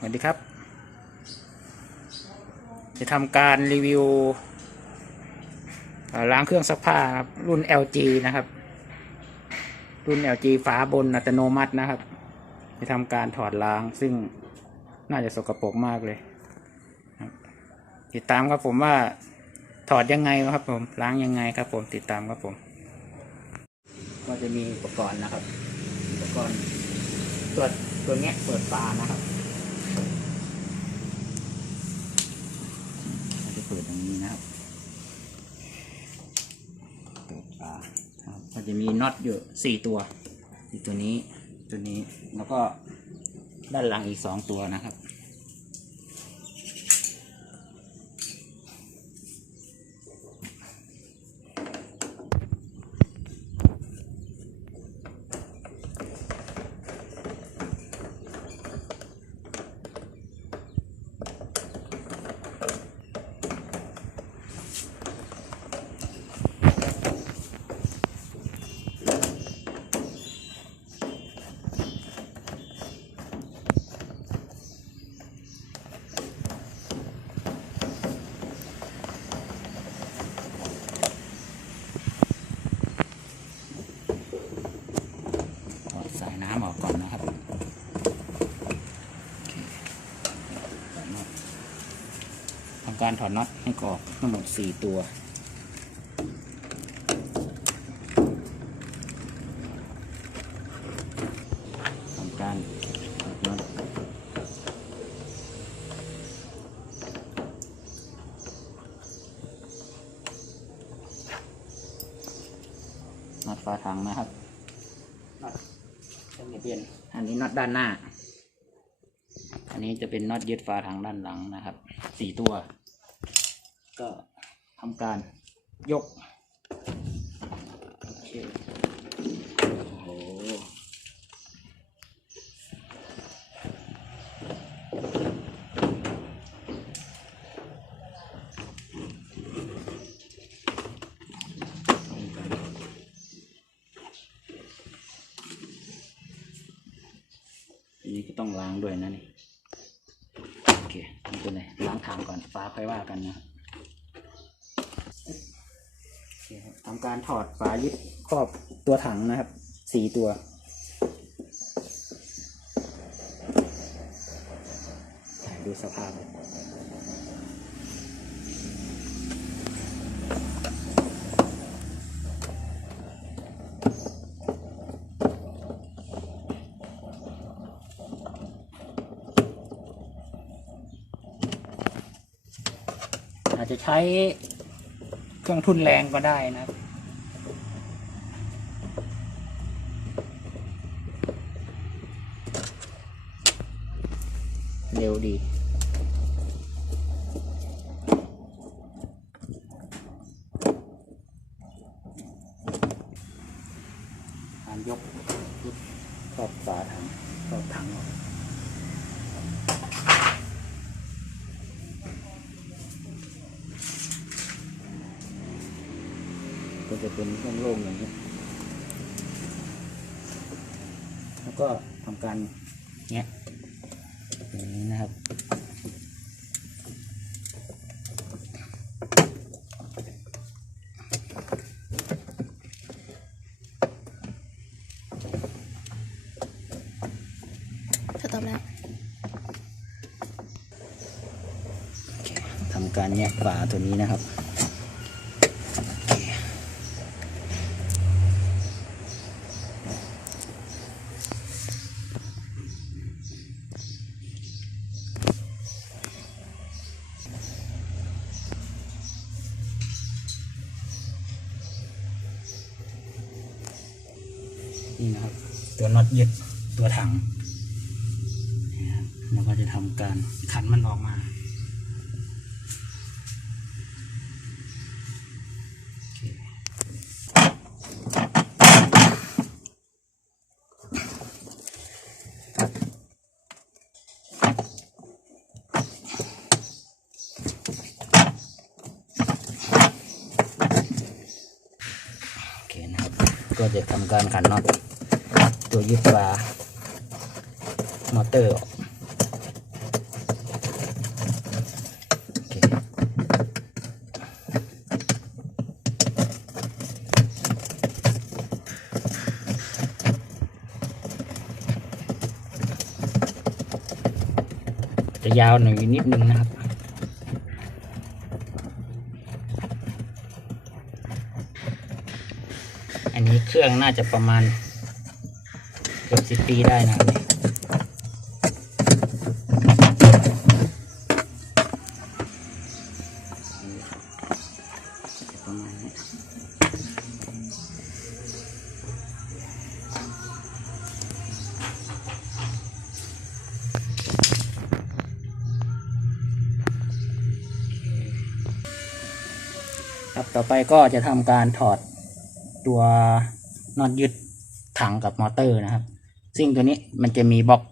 สวัสดีครับ จะทำการรีวิวล้างเครื่องซักผ้าครับรุ่น LG นะครับ รุ่น LG ฝาบนอัตโนมัตินะครับ จะทำการถอดล้างซึ่งน่าจะสกปรกมากเลยติดตามครับผมว่าถอดยังไงครับผมล้างยังไงครับผมติดตามครับผม ก็จะมีอุปกรณ์นะครับ อุปกรณ์ตัวตัวเนี้ยเปิดฝานะครับเราจะเปิดอย่างนี้นะครับ เปิดฝาครับ ก็จะมีน็อตอยู่สี่ตัวอยู่ตัวนี้ตัวนี้แล้วก็ด้านหลังอีกสองตัวนะครับ ถอดสายน้ำออกก่อนนะครับโอเคถอดน็อตทำ การถอดน็อตให้กรอกทั้งหมดสี่ตัว ทำการถอดน็อตน็อตฝาถังนะครับน็อตจะเป็นอันนี้น็อตด้านหน้าอันนี้จะเป็นน็อตยึดฝาถังด้านหลังนะครับสี่ตัว ก็ทำการยก โอเค โอ้โห อันนี้ก็ต้องล้างด้วยนะนี่ โอเคไม่เป็นไรล้างถังก่อนฟ้าค่อยว่ากันนะครับโอเคครับ ทำการถอดฝายึดครอบตัวถังนะครับสี่ตัวดูสภาพอาจจะใช้ เครื่องทุนแรงก็ได้นะครับเร็วดี การยกยุดครอบฝาถังครอบถังออกก็ จะเป็นโล่งๆอย่างนี้ แล้วก็ทำการแงะอย่างนี้นะครับถ้าตอบแล้วทำการแยกฝาตัวนี้นะครับ ตัวน็อตยึดตัวถังนะครับแล้วก็จะทำการขันมันออกมาโอเคนะครับก็จะทำการขันน็อต ตัวยึดฝามอเตอร์จะยาวหน่อยนิดนึงนะครับอันนี้เครื่องน่าจะประมาณ สิบปีได้นะครับประมาณนี้ครับต่อไปก็จะทำการถอดตัวน็อตยึดถังกับมอเตอร์นะครับ ซึ่งตัวนี้มันจะมีบล็อก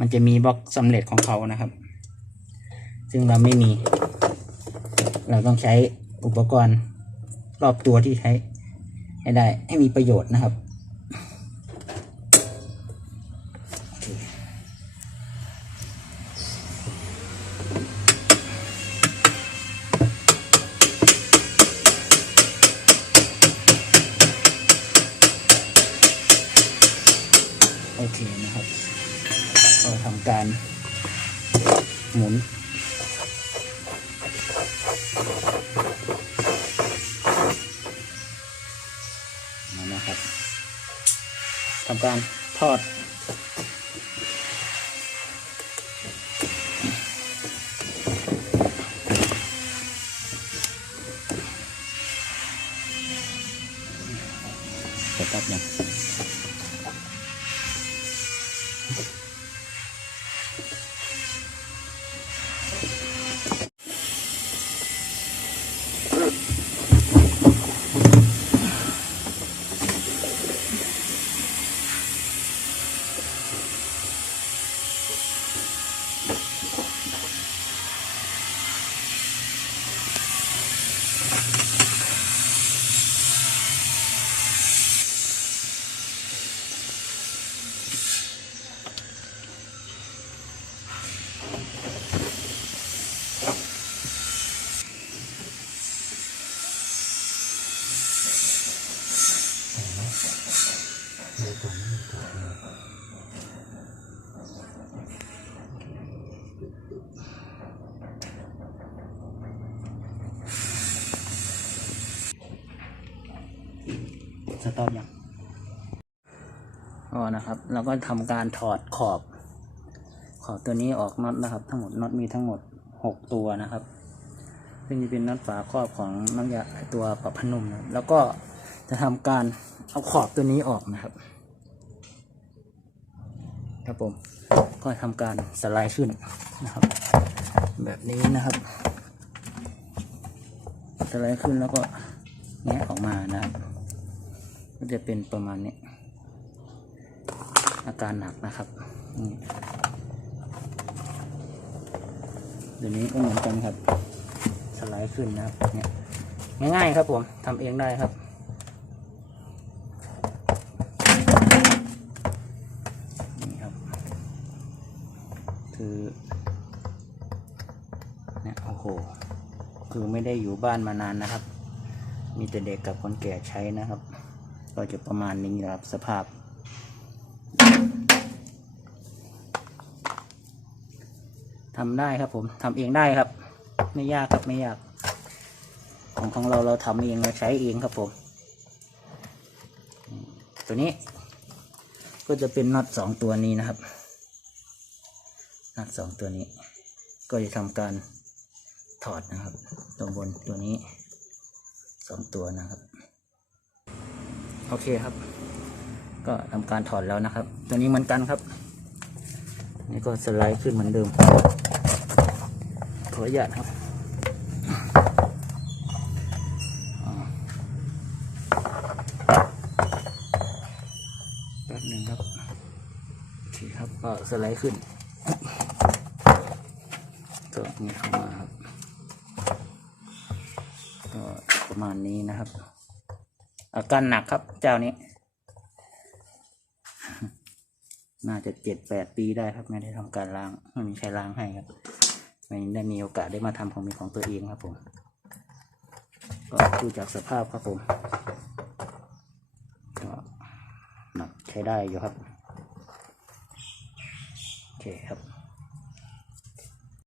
มันจะมีบล็อกสำเร็จของเขานะครับ ซึ่งเราไม่มี เราต้องใช้อุปกรณ์รอบตัวที่ใช้ให้ได้ให้มีประโยชน์นะครับ โอเคนะครับก็ทำการหมุนนะครับทำการทอด ต็อปยังก็นะครับ เราก็ทำการถอดขอบ ขอบตัวนี้ออกน็อตนะครับ ทั้งหมดน็อตมีทั้งหมดหกตัวนะครับ ซึ่งจะเป็นน็อตฝาครอบของน้ำยาตัวปรับพนุ่มนะแล้วก็จะทำการเอาขอบตัวนี้ออกนะครับ ครับผม ก็ทำการสไลด์ขึ้นนะครับ แบบนี้นะครับสไลด์ขึ้นแล้วก็แงะออกมานะครับ ก็จะเป็นประมาณนี้ อาการหนักนะครับนี่เดี๋ยวนี้ก็เหมือนกันครับ สไลด์ขึ้นนะครับเนี่ยง่ายๆครับผมทำเองได้ครับนี่ครับ คือเนี่ยโอ้โหคือไม่ได้อยู่บ้านมานานนะครับ มีแต่เด็กกับคนแก่ใช้นะครับ ก็จะประมาณนี้นะครับสภาพ ทำได้ครับผมทำเองได้ครับ ไม่ยากครับไม่ยาก ของของเราเราทำเองเราใช้เองครับผมอืมตัวนี้ ก็จะเป็นน็อตสองตัวนี้นะครับน็อตสองตัวนี้ ก็จะทำการถอดนะครับ ตรงบนตัวนี้สองตัวนะครับ โอเคครับ ก็ทำการถอดแล้วนะครับ ตัวนี้เหมือนกันครับ นี่ก็สไลด์ขึ้นเหมือนเดิม ขออนุญาตครับแป๊บหนึ่งครับโอเคครับก็สไลด์ขึ้นก็นี่เข้ามาครับ ก็ประมาณนี้นะครับ อาการหนักครับเจ้านี้ น่าจะเจ็ดแปดปีได้ครับ ไม่ได้ทำการล้างไม่มีใครล้างให้ครับ ไม่ได้มีโอกาสได้มาทำของมีของตัวเองครับผมก็ดูจากสภาพครับผมก็หนักใช้ได้อยู่ครับ โอเคครับ